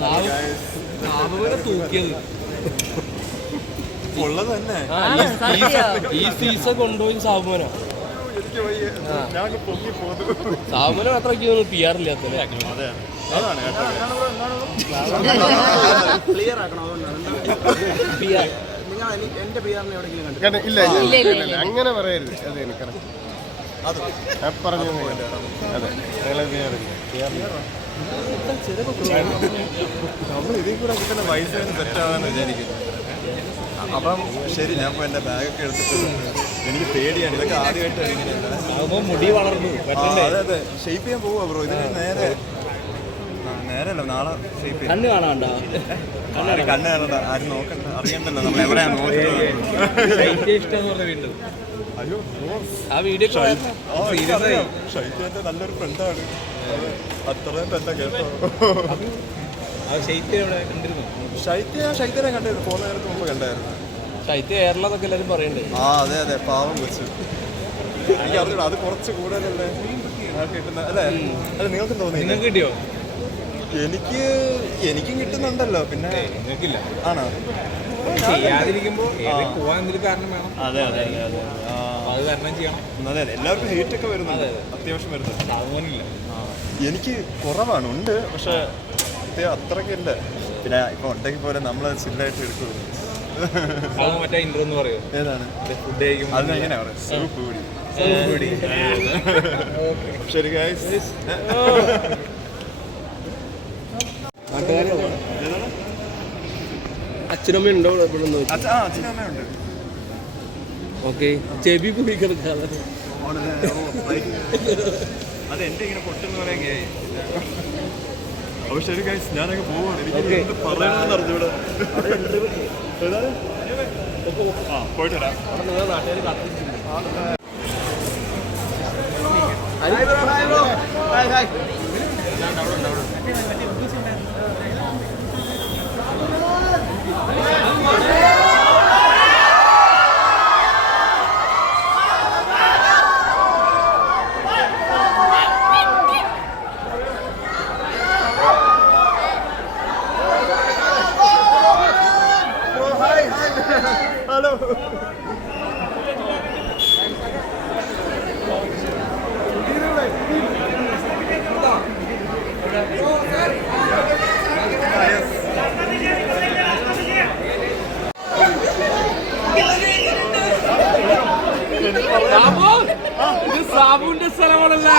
സാബുവിനെ തൂക്കിയത് ഉള്ളത് തന്നെ ഈ- സീസൺ കൊണ്ടുപോയി സാബുമനോ സാബുമന മാത്രമേ പി ആർ ഇല്ലാത്തല്ലേ ക്ലിയർ ആക്കണം പി അങ്ങനെ പറയരുത് അതെ എനിക്ക് പറഞ്ഞു അതെ ഞങ്ങളെ ചെയ്യാറില്ല നമ്മൾ ഇതിൽ കൂടെ കിട്ടുന്ന പൈസ സെറ്റ് ആവാന്ന് വിചാരിക്കുന്നു അപ്പം ശരി ഞാൻ ഇപ്പോൾ എന്റെ ബാഗൊക്കെ എടുത്തിട്ട് എനിക്ക് പേടിയാണ്. ഇതൊക്കെ ആദ്യമായിട്ടാണ് ഇങ്ങനെ മുടി വളർന്നു അതെ അതെ. ഷെയ്പ്പ് ചെയ്യാൻ പോവാ ബ്രോ ഇതിന് നേരെ നേരല്ല നാളെ ഷേപ്പ് ചെയ്യാം. കണ്ണ് കാണാണ്ട ആരും കണ്ണ് കാണണ്ട ആരും നോക്കണ്ട അറിയണ്ടല്ലോ നമ്മൾ എവിടെയാണ് നോക്കുന്നത്? ഇഷ്ടം പറഞ്ഞ വീണ്ടും. അയ്യോ ആ വീഡിയോ നല്ലൊരു ഫ്രണ്ടാണ് അത്രയും തന്നെ കേട്ടോ. ശൈത്യം ശൈത്യനെ കണ്ടായിരുന്നു പോകുന്ന നേരത്ത് മുമ്പ് കണ്ടായിരുന്നു. ശൈത്യം ഏറലെന്നൊക്കെ എല്ലാവരും പറയണ്ടേ. ആ അതെ അതെ പാവം വെച്ചു എനിക്ക് അറിഞ്ഞൂടാ അത് കുറച്ച് കൂടുതലല്ലേ? കിട്ടുന്ന അല്ലേ? അല്ല നിങ്ങൾക്ക് തോന്നി നിങ്ങൾക്ക് കിട്ടിയോ? എനിക്ക് എനിക്കും കിട്ടുന്നുണ്ടല്ലോ പിന്നെ നിങ്ങൾക്കില്ല. ആണോ? ചെയ്യാതിരിക്കുമ്പോൾ എന്തൊരു കാരണം വേണം? അതെ അതെ അതെ അതെ. അത് തരണം ചെയ്യണം. അതെ അതെ. എല്ലാവർക്കും ഹേറ്റ് ഒക്കെ വരുന്നുണ്ട്. അത്യാവശ്യം വരുന്നുണ്ട്. എനിക്ക് കുറവാണ്. ഉണ്ട് പക്ഷെ അത്രയ്ക്കില്ല പിന്നെ ഇപ്പൊ ഉണ്ടെങ്കിൽ പോലെ നമ്മൾ സില്ലായിട്ട് എടുക്കുള്ളൂ മറ്റേ ഇന്റർ എന്ന് പറയോ. ഏതാണ്? ഫുഡ് കഴിക്കുമ്പോൾ അത് എങ്ങനെയാ പറയാ സൂപ്പ് കൂടി കൂടി ശരി ഗൈസ് അച്ഛനമ്മ ഉണ്ടോ ഇവിടെ നോക്കി അച്ഛൻ ആ അച്ഛനും അമ്മയുണ്ട് ഓക്കെ. ചെവി പോയി കിടക്കാതെ അത് എന്റെ ഇങ്ങനെ പൊട്ടെന്ന് പറയാൻ അപ്പൊ ശരി ഗൈസ് ഞാനങ്ങ് പോവാണ്. എനിക്ക് എന്ത് പറയണമെന്ന് അറിഞ്ഞൂടെ. ഏതാണ്? ആ പോയിട്ട് വരാം. ഹലോ സാബുവിന്റെ സ്ഥലമാണല്ലേ?